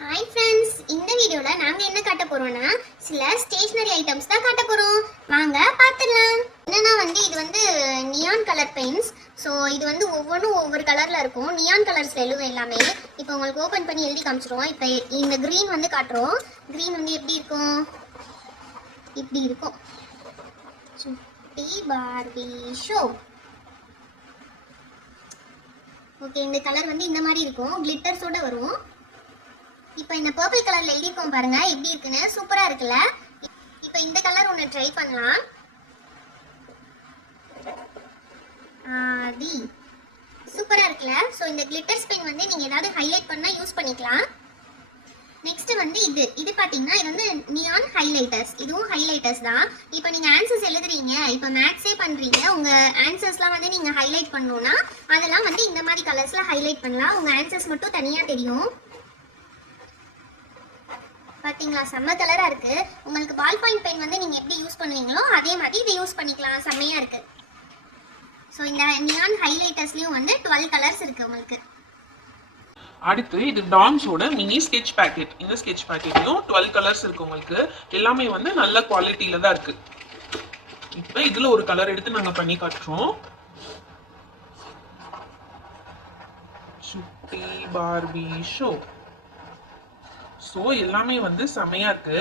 Hi friends, இந்த வீடியோவில் நாங்கள் என்ன காட்ட போகிறோம்னா சில ஸ்டேஷ்னரி ஐட்டம்ஸ் தான் காட்ட போகிறோம். வாங்க பார்த்துடலாம். என்னன்னா இது வந்து நியான் கலர் பெயிண்ட்ஸ். ஸோ இது வந்து ஒவ்வொன்றும் ஒவ்வொரு கலரில் இருக்கும். நியான் கலர்ஸில் எழுதும் எல்லாமே. இப்போ உங்களுக்கு ஓப்பன் பண்ணி எழுதி காமிச்சிருவோம். இப்போ இந்த க்ரீன் வந்து காட்டுறோம். க்ரீன் வந்து எப்படி இருக்கும்? இப்படி இருக்கும். சுட்டி பார்பி ஷோ. ஓகே, இந்த கலர் வந்து இந்த மாதிரி இருக்கும். கிளிட்டர்ஸோட வரும். இப்போ இந்த பர்பிள் கலர்ல எழுதிருக்கோம் பாருங்க, எப்படி இருக்குன்னு. சூப்பரா இருக்குல்ல? இப்போ இந்த கலர் ஒன்று ட்ரை பண்ணலாம். தி சூப்பரா இருக்குல்ல? ஸோ இந்த கிளிட்டர்ஸ் பென் வந்து நீங்க ஏதாவது ஹைலைட் பண்ணா யூஸ் பண்ணிக்கலாம். நெக்ஸ்ட் வந்து இது பாத்தீங்கன்னா இது வந்து நியான் ஹைலைட்டர்ஸ். இதுவும் ஹைலைட்டர்ஸ் தான். இப்போ நீங்க ஆன்சர்ஸ் எழுதுறீங்க, இப்போ மேத்ஸே பண்றீங்க, உங்க ஆன்சர்ஸ்லாம் வந்து நீங்க ஹைலைட் பண்ணணும்னா அதெல்லாம் வந்து இந்த மாதிரி கலர்ஸ்ல ஹைலைட் பண்ணலாம். உங்க ஆன்சர்ஸ் மட்டும் தனியா தெரியும். பார்த்தீங்களா, செம்ம கலராக இருக்குது. உங்களுக்கு பால் பாயிண்ட் பென் வந்து நீங்கள் எப்படி யூஸ் பண்ணுவீங்களோ அதே மாதிரி இதை யூஸ் பண்ணிக்கலாம். செம்மையாக இருக்குது. ஸோ இந்த நியான் ஹைலைட்டர்ஸ்லேயும் வந்து 12 கலர்ஸ் இருக்குது உங்களுக்கு. அடுத்து இது டாம்ஸோட மினி ஸ்கெட்ச் பேக்கெட். இந்த ஸ்கெட்ச் பேக்கெட்லையும் 12 கலர்ஸ் இருக்கு உங்களுக்கு. எல்லாமே வந்து நல்ல குவாலிட்டியில தான் இருக்கு. இப்போ இதுல ஒரு கலர் எடுத்து நாங்க பண்ணி காட்டுறோம். சுட்டி பார்பி ஷோ. ஸோ எல்லாமே வந்து செமையா இருக்கு.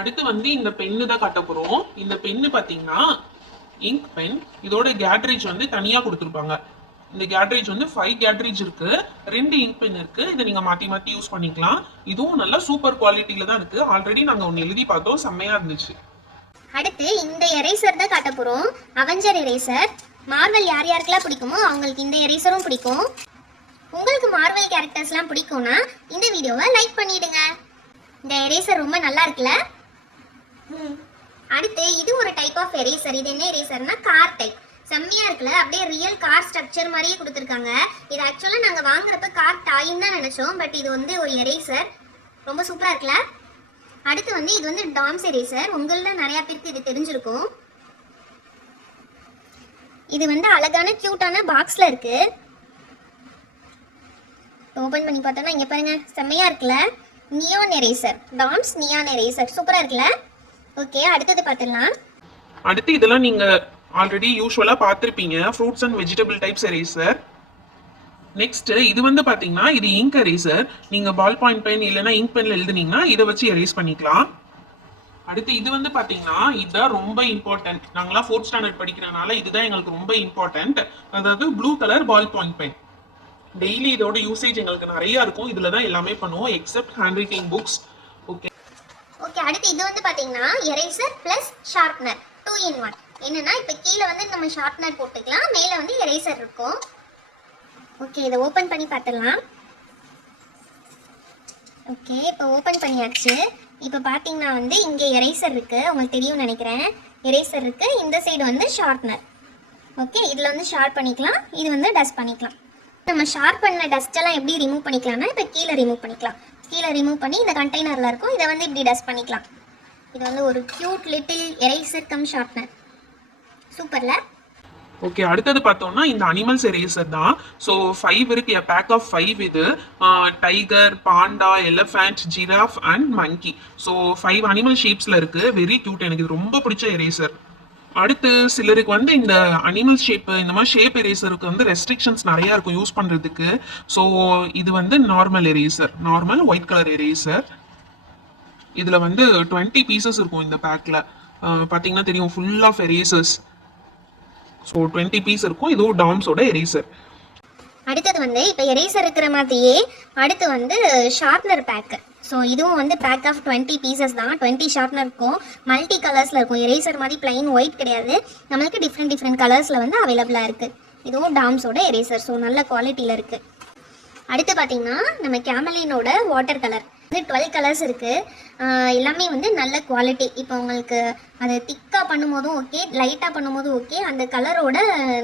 அடுத்து வந்து இந்த பென்னு தான் காட்ட போறோம். இந்த பென்னு பாத்தீங்கன்னா இங்க் பென். இதோட கேட்ரேஜ் வந்து தனியா கொடுத்துருப்பாங்க. இந்த கேட்ரேஜ் வந்து 5 கேட்ரேஜ் இருக்கு. 2 இங்க் பென் இருக்கு. இதை நீங்க மாத்தி மாத்தி யூஸ் பண்ணிக்கலாம். இதுவும் நல்லா சூப்பர் குவாலிட்டியில தான் இருக்கு. ஆல்ரெடி நாங்க ஒன்னு எழுதி பார்த்தோம், செம்மையா இருந்துச்சு. அடுத்து இந்த எரேசர் தான் காட்ட போறோம். Avenger eraser. மார்வல் யார் யாருக்கெல்லாம் பிடிக்குமோ அவங்களுக்கு இந்த எரேசரும் பிடிக்கும். உங்களுக்கு மார்வல் கேரக்டர்ஸ்லாம் பிடிக்கும்னா இந்த வீடியோவை லைக் பண்ணிடுங்க. இந்த எரேசர் ரொம்ப நல்லா இருக்குல்ல? அடுத்து இது ஒரு டைப் ஆஃப் எரேசர். இது என்ன எரேசர்னா கார் டைப். செம்மையா இருக்குல்ல? அப்படியே ரியல் கார் ஸ்ட்ரக்சர் மாதிரியே கொடுத்துருக்காங்க. இது ஆக்சுவலாக நாங்கள் வாங்குறப்ப கார் டாயின்னு தான் நினச்சோம். பட் இது வந்து ஒரு எரேசர். ரொம்ப சூப்பராக இருக்குல்ல? அடுத்து வந்து இது வந்து டாம்ஸ் எரேசர். உங்களில் நிறையா பேருக்கு இது தெரிஞ்சிருக்கும். இது வந்து அழகான க்யூட்டான பாக்ஸில் இருக்கு. ஓபன் பண்ணி பார்த்தோம்னா இங்க பாருங்க, செம்மையா இருக்குல்ல? Neon eraser. Tom's neon eraser. சூப்பரா இருக்குல்ல? ஓகே, அடுத்தது பார்த்துடலாம். அடுத்து இதெல்லாம் நீங்க ஆல்ரெடி யூஸ்வலா பார்த்திருப்பீங்க. Fruits and vegetable types eraser. Next இது வந்து பாத்தீங்கன்னா இது இங்க் எரேசர். நீங்க பால் பாயிண்ட் பென் இல்லைன்னா இங்க் பென்ல எழுதுனீங்கன்னா இதை வச்சு எரேஸ் பண்ணிக்கலாம். அடுத்து இது வந்து பாத்தீங்கன்னா இதுதான் ரொம்ப இம்பார்ட்டன்ட். நாங்களாம் 4th ஸ்டாண்டர்ட் படிக்கிறனால இதுதான் எங்களுக்கு ரொம்ப இம்பார்ட்டன்ட். அதாவது blue colour ball point pen. Daily இதோட யூசேஜ் எங்களுக்கு நிறைய இருக்கும். இதுல தான் எல்லாமே பண்ணுவோம் except handwriting books. Okay okay, அடுத்து இது வந்து பாத்தீங்கன்னா எரேசர் பிளஸ் ஷார்ப்னர் 2 in 1. என்னன்னா இப்போ கீழே வந்து நம்ம ஷார்ப்னர் போட்டுக்கலாம், மேலே வந்து எரேசர் இருக்கும். ஓகே, இதை ஓப்பன் பண்ணி பார்த்துடலாம். ஓகே, இப்போ ஓப்பன் பண்ணியாச்சு. இப்போ பார்த்தீங்கன்னா வந்து இங்கே எரேசர் இருக்குது. உங்களுக்கு தெரியும்னு நினைக்கிறேன். எரேசர் இருக்குது. இந்த சைடு வந்து ஷார்ப்னர். ஓகே, இதில் வந்து ஷார்ப் பண்ணிக்கலாம். இது வந்து டஸ்ட் பண்ணிக்கலாம். நம்ம ஷார்ப் பண்ண டஸ்ட்டெல்லாம் எப்படி ரிமூவ் பண்ணிக்கலாம்னா இப்போ கீழே ரிமூவ் பண்ணிக்கலாம். கீழே ரிமூவ் பண்ணி இந்த கண்டெய்னரில் இருக்கும். இதை வந்து இப்படி டஸ்ட் பண்ணிக்கலாம். இது வந்து ஒரு cute little eraser cum sharpener. சூப்பர்ல? ஓகே, அடுத்தது பார்த்தோம்னா இந்த அனிமல்ஸ் எரேசர் தான். ஸோ 5 இருக்கு. பேக் ஆஃப் 5 இது. Tiger, panda, elephant, giraffe and monkey. So 5 animal ஷேப்ஸ்ல இருக்கு. Very cute. எனக்கு இது ரொம்ப பிடிச்ச எரேசர். அடுத்து சிலருக்கு வந்து இந்த அனிமல் ஷேப் இந்த மாதிரி ஷேப் எரேசருக்கு வந்து ரெஸ்ட்ரிக்ஷன்ஸ் நிறைய இருக்கும் யூஸ் பண்றதுக்கு. ஸோ இது வந்து normal eraser, normal white colour eraser. இதுல வந்து 20 பீசஸ் இருக்கும் இந்த பேக்ல. பாத்தீங்கன்னா தெரியும், full of erasers. So 20 piece இருக்கும். இதுவும் டாம்ஸோட எரேசர். அடுத்தது வந்து இப்போ எரேசர் இருக்கிற மாதிரியே அடுத்து வந்து ஷார்ப்னர் பேக்கு. ஸோ இதுவும் வந்து பேக் ஆஃப் 20 பீசஸ் தான். 20 ஷார்ப்னர் இருக்கும். மல்டி கலர்ஸில் இருக்கும். எரேசர் மாதிரி பிளைன் ஒயிட் கிடையாது. நம்மளுக்கு டிஃப்ரெண்ட் கலர்ஸில் வந்து அவைலபிளாக இருக்குது. இதுவும் டாம்ஸோட எரேசர். ஸோ நல்ல குவாலிட்டியில் இருக்குது. அடுத்து பார்த்தீங்கன்னா நம்ம கேமலினோட வாட்டர் கலர் வந்து 12 கலர்ஸ் இருக்குது. எல்லாமே வந்து நல்ல குவாலிட்டி. இப்போ உங்களுக்கு அது திக்காக பண்ணும்போதும் ஓகே, லைட்டாக பண்ணும்போதும் ஓகே, அந்த கலரோட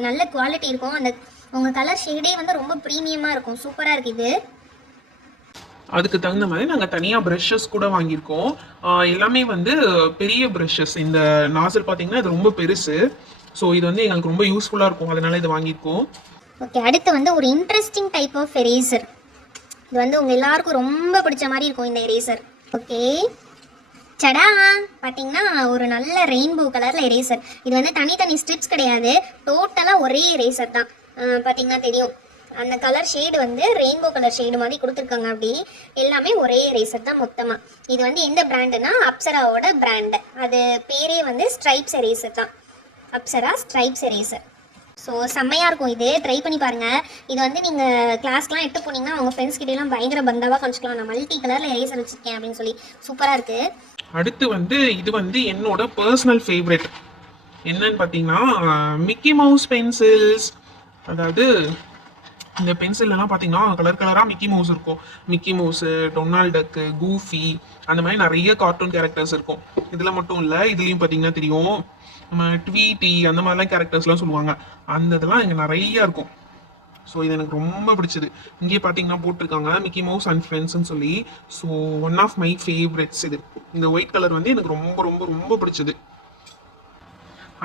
நல்ல குவாலிட்டி இருக்கும். அந்த உங்கள் கலர் ஷேடே வந்து ரொம்ப ப்ரீமியமாக இருக்கும். சூப்பராக இருக்குது. இது அதுக்கு தகுந்த மாதிரி நாங்கள் தனியாக ப்ரஷஸ் கூட வாங்கியிருக்கோம். எல்லாமே வந்து பெரிய ப்ரஷஸ். இந்த நாசல் பார்த்தீங்கன்னா இது ரொம்ப பெருசு. ஸோ இது வந்து எங்களுக்கு ரொம்ப யூஸ்ஃபுல்லாக இருக்கும். அதனால இது வாங்கியிருக்கோம். ஓகே, அடுத்து வந்து ஒரு இன்ட்ரெஸ்டிங் டைப் ஆஃப் எரேசர். இது வந்து உங்கள் எல்லாருக்கும் ரொம்ப பிடிச்ச மாதிரி இருக்கும் இந்த எரேசர். ஓகே, சடா பார்த்தீங்கன்னா ஒரு நல்ல ரெயின்போ கலரில் எரேசர். இது வந்து தனித்தனி ஸ்ட்ரிப்ஸ் கிடையாது, டோட்டலாக ஒரே எரேசர் தான். பார்த்தீங்கன்னா தெரியும், அந்த கலர் ஷேடு வந்து ரெயின்போ கலர் ஷேடு மாதிரி கொடுத்துருக்காங்க. அப்படி எல்லாமே ஒரே எரேசர் தான் மொத்தமாக. இது வந்து எந்த பிராண்டுனா அப்சராவோட பிராண்டு. அது பேரே வந்து ஸ்ட்ரைப்ஸ் எரேசர் தான், அப்சரா ஸ்ட்ரைப்ஸ் எரேசர். ஸோ செம்மையாக இருக்கும், இது ட்ரை பண்ணி பாருங்கள். இது வந்து நீங்கள் கிளாஸ்லாம் எட்டு போனீங்கன்னா அவங்க ஃப்ரெண்ட்ஸ் கிட்டேலாம் பயங்கர பந்தாவாக காமிச்சிக்கலாம், நான் மல்டி கலரில் எரேசர் வச்சுருக்கேன் அப்படின்னு சொல்லி. சூப்பராக இருக்குது. அடுத்து வந்து இது வந்து என்னோட பர்சனல் ஃபேவரெட் என்னன்னு பார்த்தீங்கன்னா மிக்கி மவுஸ் பென்சில்ஸ். அதாவது இந்த பென்சில்லாம் பார்த்தீங்கன்னா கலர் கலராக மிக்கி மவுஸ் இருக்கும். மிக்கி மவுஸு, டொனால்ட் டக்கு, கூஃபி, அந்த மாதிரி நிறைய கார்ட்டூன் கேரக்டர்ஸ் இருக்கும். இதில் மட்டும் இல்லை, இதுலேயும் பார்த்தீங்கன்னா தெரியும் நம்ம ட்வீட்டி அந்த மாதிரிலாம் கேரக்டர்ஸ்லாம் சொல்லுவாங்க. அந்த இதெல்லாம் இங்கே நிறைய இருக்கும். ஸோ இது எனக்கு ரொம்ப பிடிச்சது. இங்கே பார்த்தீங்கன்னா போட்டிருக்காங்க மிக்கி மவுஸ் அண்ட் ஃப்ரெண்ட்ஸ்ன்னு சொல்லி. So one of my favourites இது. இந்த ஒயிட் கலர் வந்து எனக்கு ரொம்ப ரொம்ப ரொம்ப பிடிச்சது.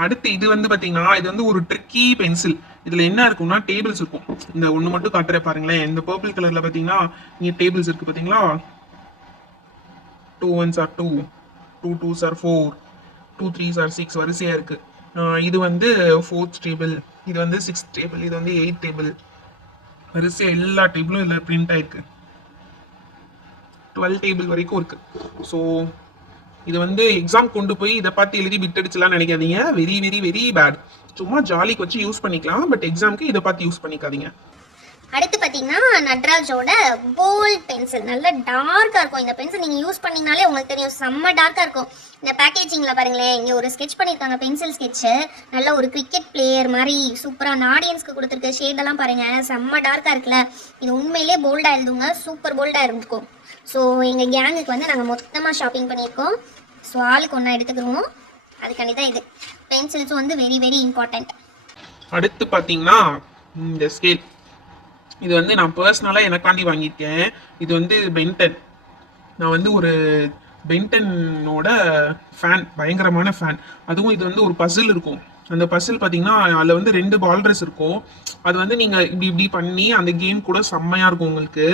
அடுத்து இது வந்து பார்த்தீங்கன்னா இது வந்து ஒரு ட்ரிக்கி பென்சில். இதில் என்ன இருக்கும்னா டேபிள்ஸ் இருக்கும். இந்த ஒன்று மட்டும் காட்டுற பாருங்களேன். இந்த பர்பிள் கலரில் பார்த்தீங்கன்னா இங்கே டேபிள்ஸ் இருக்குது பார்த்தீங்களா. 2 1s are 2, 2 2s are 4, 2 3s are 6 வரிசையாக இருக்குது. இது வந்து 4th டேபிள், இது வந்து 6th டேபிள், இது வந்து 8th டேபிள். வரிசையாக எல்லா டேபிளும் இதில் பிரிண்ட் ஆயிருக்கு. 12 டேபிள் வரைக்கும் இருக்கு. ஸோ இது வந்து எக்ஸாம் கொண்டு போய் இதை பார்த்து எழுதி பிட் அடிச்சலாம் நினைக்காதீங்க. Very very very bad. சும்மா ஜாலிக்கு வச்சு யூஸ் பண்ணிக்கலாம், பட் எக்ஸாம்க்கு இதை பார்த்து யூஸ் பண்ணிக்காதீங்க. அடுத்து பார்த்தீங்கன்னா நட்ராஜோட போல்ட் பென்சில். நல்ல டார்க்காக இருக்கும் இந்த பென்சில். நீங்கள் யூஸ் பண்ணிங்கனாலே உங்களுக்கு தெரியும், செம்ம டார்க்காக இருக்கும். இந்த பேக்கேஜிங்கில் பாருங்களேன், இங்கே ஒரு ஸ்கெட்ச் பண்ணியிருக்காங்க, பென்சில் ஸ்கெட்சு. நல்ல ஒரு கிரிக்கெட் பிளேயர் மாதிரி சூப்பராக அந்த ஆடியன்ஸ்க்கு கொடுத்துருக்க ஷேடெல்லாம் பாருங்கள், செம்ம டார்க்காக இருக்குல்ல. இது உண்மையிலே போல்டாக எழுதுங்க, சூப்பர் போல்டாக இருந்துக்கும். ஸோ எங்கள் கேங்குக்கு வந்து நாங்கள் மொத்தமாக ஷாப்பிங் பண்ணியிருக்கோம். ஸோ ஆளுக்கு ஒன்றா எடுத்துக்கிடுவோம். அதுக்காண்டி தான் இது. பென்சில்ஸும் வந்து வெரி வெரி இம்பார்ட்டண்ட். அடுத்து பார்த்தீங்கன்னா இந்த ஸ்கேல். இது வந்து நான் பர்சனலாக எனக்காண்டி வாங்கியிருக்கேன். இது வந்து பென்டன். நான் வந்து ஒரு பென்டனோட ஃபேன், பயங்கரமான ஃபேன். அதுவும் இது வந்து ஒரு பசில் இருக்கும். அந்த பசில் பார்த்தீங்கன்னா அதில் வந்து 2 பால்ட்ரஸ் இருக்கும். அது வந்து நீங்கள் இப்படி இப்படி பண்ணி அந்த கேம் கூட செம்மையாக இருக்கும் உங்களுக்கு.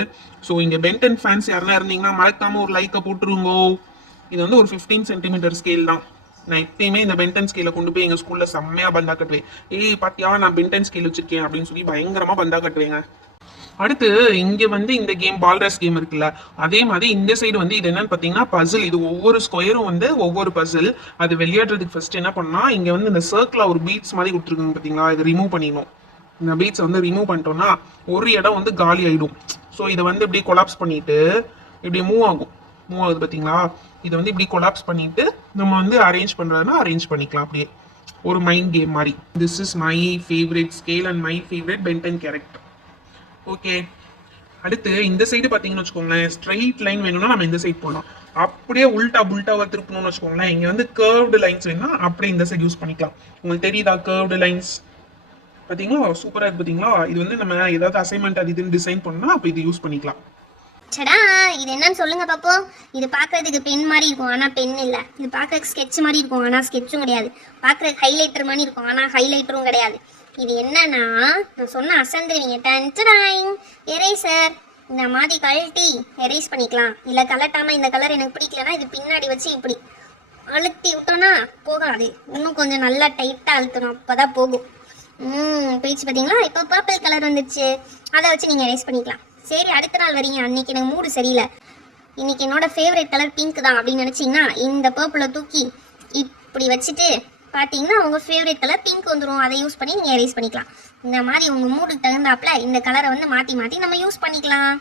ஸோ இங்கே பென்டன் ஃபேன்ஸ் யாரெல்லாம் இருந்தீங்கன்னா மறக்காமல் ஒரு லைக்கை போட்டுருங்கோ. இது வந்து ஒரு 15 சென்டிமீட்டர் ஸ்கேல் தான். நான் எப்பயுமே இந்த பென்டன் ஸ்கேலை கொண்டு போய் எங்கள் ஸ்கூலில் செம்மையாக பந்தா கட்டுவேன். பாத்தியா நான் பென்டன் ஸ்கேல் வச்சிருக்கேன் அப்படின்னு சொல்லி பயங்கரமாக பந்தா கட்டுவேங்க. அடுத்து இங்க வந்து இந்த கேம் பால்ரஸ் கேம் இருக்குல்ல, அதே மாதிரி இந்த சைடு வந்து இது என்னன்னு பாத்தீங்கன்னா பசில். இது ஒவ்வொரு ஸ்கொயரும் வந்து ஒவ்வொரு பசில். அது விளையாடுறதுக்கு ஃபர்ஸ்ட் என்ன பண்ணா, இங்க வந்து இந்த சர்க்கிளா ஒரு பீட்ஸ் மாதிரி கொடுத்துருக்காங்க பாத்தீங்களா, இதை ரிமூவ் பண்ணிடணும். இந்த பீட்ஸை வந்து ரிமூவ் பண்ணிட்டோம்னா ஒரு இடம் வந்து காலி ஆயிடும். ஸோ இதை வந்து இப்படி கொலாப்ஸ் பண்ணிட்டு இப்படி மூவ் ஆகுது பாத்தீங்களா. இதை வந்து இப்படி கொலாப்ஸ் பண்ணிட்டு நம்ம வந்து அரேஞ்ச் பண்றதுன்னா அரேஞ்ச் பண்ணிக்கலாம். அப்படியே ஒரு மைண்ட் கேம் மாதிரி. This is my favourite scale and my favourite Ben 10 character. Okay, அடுத்து இந்த சைடு பார்த்தீங்கன்னு வச்சுக்கோங்களேன், ஸ்ட்ரைட் லைன் வேணும்னா நம்ம இந்த சைடு போகலாம். அப்படியே புல்ட்டாவை திருப்பணும்னு வச்சுக்கோங்களேன், இங்கே வந்து கர்வ்டு லைன்ஸ் வேணும்னா அப்படியே இந்த சைடு யூஸ் பண்ணிக்கலாம். உங்களுக்கு தெரியுதா கர்வ்டு லைன்ஸ் பார்த்தீங்களா, சூப்பராக இருக்கு பார்த்தீங்களா. இது வந்து நம்ம ஏதாவது அசைன்மெண்ட் அது இதுன்னு டிசைன் பண்ணால் அப்போ இது யூஸ் பண்ணிக்கலாம். சடா, இது என்னன்னு சொல்லுங்க பாப்போம். இது பார்க்கறதுக்கு பென் மாதிரி இருக்கும், ஆனால் பென் இல்லை. இது பார்க்கறதுக்கு ஸ்கெட்ச் மாதிரி இருக்கும், ஆனால் ஸ்கெட்சும் கிடையாது. பார்க்கறதுக்கு ஹைலைட்டர் மாதிரி இருக்கும், ஆனால் ஹைலைட்டரும் கிடையாது. இது என்னன்னா, நான் சொன்ன அசந்துருவீங்க. டன்டாயிங் எரேசர். இந்த மாதிரி கழட்டி எரேஸ் பண்ணிக்கலாம். இல்லை கலட்டாமல் இந்த கலர் எனக்கு பிடிக்கலன்னா இது பின்னாடி வச்சு இப்படி அழுத்தி விட்டோன்னா போகாது. இன்னும் கொஞ்சம் நல்லா டைட்டாக அழுத்தணும், அப்போ தான் போகும். போயிடுச்சு பார்த்தீங்களா. இப்போ பர்பிள் கலர் வந்துடுச்சு, அதை வச்சு நீங்கள் எரேஸ் பண்ணிக்கலாம். சரி, அடுத்த நாள் வரீங்க, அன்றைக்கி எனக்கு மூடு சரியில்லை, இன்றைக்கி என்னோட ஃபேவரட் கலர் பிங்க் தான் அப்படின்னு நினச்சிங்கன்னா இந்த பர்பிளை தூக்கி இப்படி வச்சுட்டு பார்த்தீங்கன்னா உங்கள் ஃபேவரட் கலர் பிங்க் வந்துடும். அதை யூஸ் பண்ணி நீங்கள் எரேஸ் பண்ணிக்கலாம். இந்த மாதிரி உங்கள் மூடுக்கு தகுந்தாப்புல இந்த கலரை வந்து மாற்றி மாற்றி நம்ம யூஸ் பண்ணிக்கலாம்.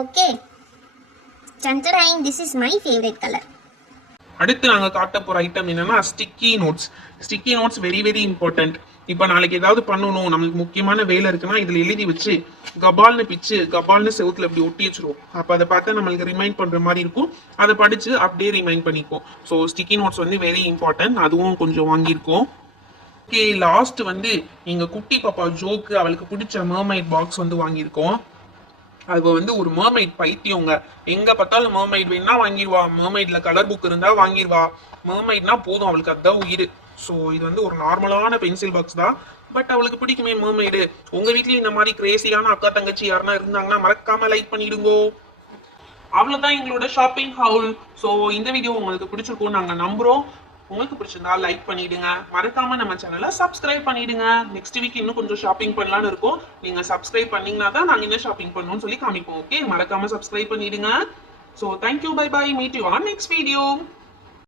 ஓகே, சந்தராயிங், this is my favourite colour. அடுத்து நாங்கள் காட்ட போகிற ஐட்டம் என்னன்னா sticky notes. Sticky notes very very important. இப்போ நாளைக்கு ஏதாவது பண்ணணும், நம்மளுக்கு முக்கியமான வேலை இருக்குன்னா இதில் எழுதி வச்சு கபால்னு பிச்சு கபால்னு செவுத்துல இப்படி ஒட்டி வச்சிருவோம். அப்போ அதை பார்த்தா நம்மளுக்கு ரிமைண்ட் பண்ணுற மாதிரி இருக்கும். அதை படித்து அப்படியே ரிமைண்ட் பண்ணிக்குவோம். ஸோ ஸ்டிக்கி நோட்ஸ் வந்து வெரி இம்பார்ட்டன்ட். அதுவும் கொஞ்சம் வாங்கியிருக்கோம். ஓகே, லாஸ்ட் வந்து எங்கள் குட்டி பாப்பா ஜோக்கு அவளுக்கு பிடிச்ச மர்மைட் பாக்ஸ் வந்து வாங்கியிருக்கோம். அது வந்து ஒரு மர்மைட் பைத்தியங்க. எங்கே பார்த்தாலும் மர்மைட் வேணா வாங்கிடுவா. மர்மைடில் கலர் புக் இருந்தால் வாங்கிடுவா. மர்மைட்னா போதும் அவளுக்கு, அதுதான் உயிர். ஸோ இது வந்து ஒரு நார்மலான பென்சில் பாக்ஸ் தான், பட் அவளுக்கு பிடிக்குமே mermaid. உங்க வீட்லயும் இந்த மாதிரி கிரேசியான அக்கா தங்கச்சி யாருன்னா இருந்தாங்கன்னா மறக்காம லைக் பண்ணிடுங்கோ. அவ்வளவுதான் எங்களோட ஷாப்பிங் ஹவுல். ஸோ இந்த வீடியோ உங்களுக்கு பிடிச்சிருக்கும் நாங்க நம்புறோம். உங்களுக்கு பிடிச்சிருந்தா லைக் பண்ணிடுங்க, மறக்காம நம்ம சேனலை சப்ஸ்கிரைப் பண்ணிடுங்க. நெக்ஸ்ட் வீக் இன்னும் கொஞ்சம் ஷாப்பிங் பண்ணலாம்னு இருக்கோம். நீங்க சப்ஸ்கிரைப் பண்ணீங்கன்னா தான் நாங்க என்ன ஷாப்பிங் பண்ணணும்னு சொல்லி காமிப்போம். ஓகே, மறக்காம சப்ஸ்கிரைப் பண்ணிடுங்க. So thank you, bye bye, meet you on next video.